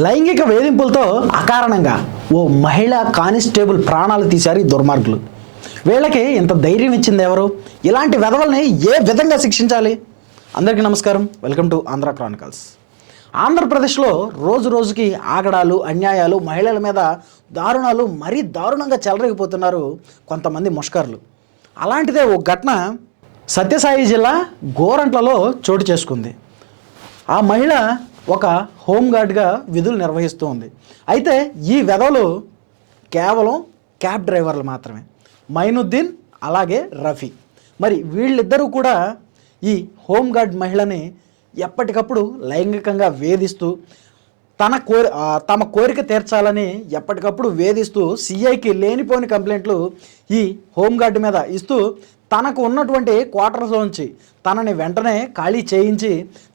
లైంగిక వేధింపులతో అకారణంగా ఓ మహిళా కానిస్టేబుల్ ప్రాణాలు తీశారు ఈ దుర్మార్గులు. వీళ్ళకి ఇంత ధైర్యం ఇచ్చింది ఎవరు? ఇలాంటి వెధవల్ని ఏ విధంగా శిక్షించాలి? అందరికీ నమస్కారం, వెల్కమ్ టు ఆంధ్ర క్రానికల్స్. ఆంధ్రప్రదేశ్లో రోజు రోజుకి ఆగడాలు, అన్యాయాలు, మహిళల మీద దారుణాలు మరీ దారుణంగా చెలరేగిపోతున్నారు కొంతమంది ముష్కర్లు. అలాంటిదే ఓ ఘటన సత్యసాయి జిల్లా గోరంట్లలో చోటు చేసుకుంది. ఆ మహిళ ఒక హోంగార్డ్గా విధులు నిర్వహిస్తూ ఉంది. అయితే ఈ వెధవలు కేవలం క్యాబ్ డ్రైవర్లు మాత్రమే, మైనుద్దీన్ అలాగే రఫీ. మరి వీళ్ళిద్దరూ కూడా ఈ హోంగార్డ్ మహిళని ఎప్పటికప్పుడు లైంగికంగా వేధిస్తూ తమ కోరిక తీర్చాలని ఎప్పటికప్పుడు వేధిస్తూ సిఐకి లేనిపోని కంప్లైంట్లు ఈ హోంగార్డ్ మీద ఇస్తూ తనకు ఉన్నటువంటి క్వార్టర్స్లోంచి తనని వెంటనే ఖాళీ చేయించి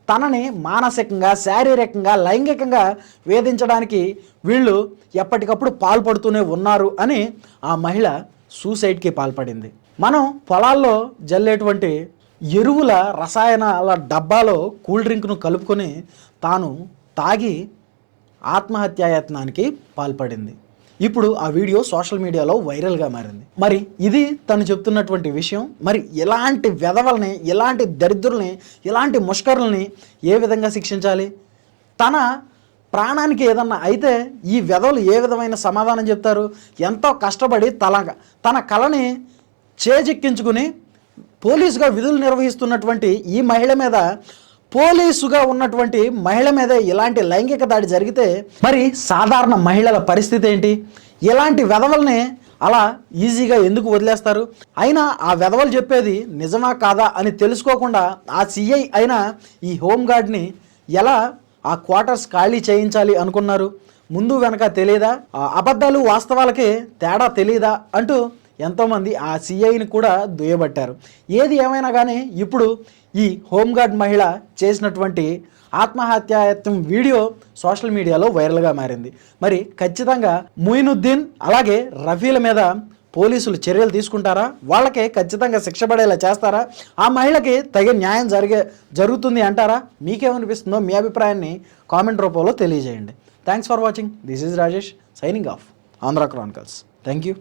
తనని మానసికంగా, శారీరకంగా, లైంగికంగా వేధించడానికి వీళ్ళు ఎప్పటికప్పుడు పాల్పడుతూనే ఉన్నారు అని ఆ మహిళ సూసైడ్కి పాల్పడింది. మనం పొలాల్లో జల్లేటువంటి ఎరువుల రసాయనాల డబ్బాలో కూల్ డ్రింక్ను కలుపుకొని తాను తాగి ఆత్మహత్యాయత్నానికి పాల్పడింది. ఇప్పుడు ఆ వీడియో సోషల్ మీడియాలో వైరల్గా మారింది. మరి ఇది తను చెప్తున్నటువంటి విషయం. మరి ఇలాంటి వెధవల్ని, ఇలాంటి దరిద్రుల్ని, ఇలాంటి ముష్కరుల్ని ఏ విధంగా శిక్షించాలి? తన ప్రాణానికి ఏదన్నా అయితే ఈ వెధవలు ఏ విధమైన సమాధానం చెప్తారు? ఎంతో కష్టపడి తన కళని చేజిక్కించుకుని పోలీసుగా విధులు నిర్వహిస్తున్నటువంటి ఈ మహిళ మీద, పోలీసుగా ఉన్నటువంటి మహిళ మీద ఇలాంటి లైంగిక దాడి జరిగితే మరి సాధారణ మహిళల పరిస్థితి ఏంటి? ఇలాంటి వెధవల్ని అలా ఈజీగా ఎందుకు వదిలేస్తారు? అయినా ఆ వెధవలు చెప్పేది నిజమా కాదా అని తెలుసుకోకుండా ఆ సిఐ అయినా ఈ హోంగార్డ్ని ఎలా ఆ క్వార్టర్స్ ఖాళీ చేయించాలి అనుకున్నారు? ముందు వెనక తెలియదా? అబద్ధాలు వాస్తవాలకే తేడా తెలియదా అంటూ ఎంతోమంది ఆ సిఐని కూడా దుయ్యబట్టారు. ఏది ఏమైనా కానీ ఇప్పుడు ఈ హోంగార్డ్ మహిళ చేసినటువంటి ఆత్మహత్యాయత్నం వీడియో సోషల్ మీడియాలో వైరల్గా మారింది. మరి ఖచ్చితంగా మొయినుద్దీన్ అలాగే రఫీల మీద పోలీసులు చర్యలు తీసుకుంటారా? వాళ్ళకే ఖచ్చితంగా శిక్ష పడేలా చేస్తారా? ఆ మహిళకి తగిన న్యాయం జరుగుతుంది అంటారా? మీకేమనిపిస్తుందో మీ అభిప్రాయాన్ని కామెంట్ రూపంలో తెలియజేయండి. Thanks for watching. This is Rajesh signing off Andhra Chronicles. Thank you.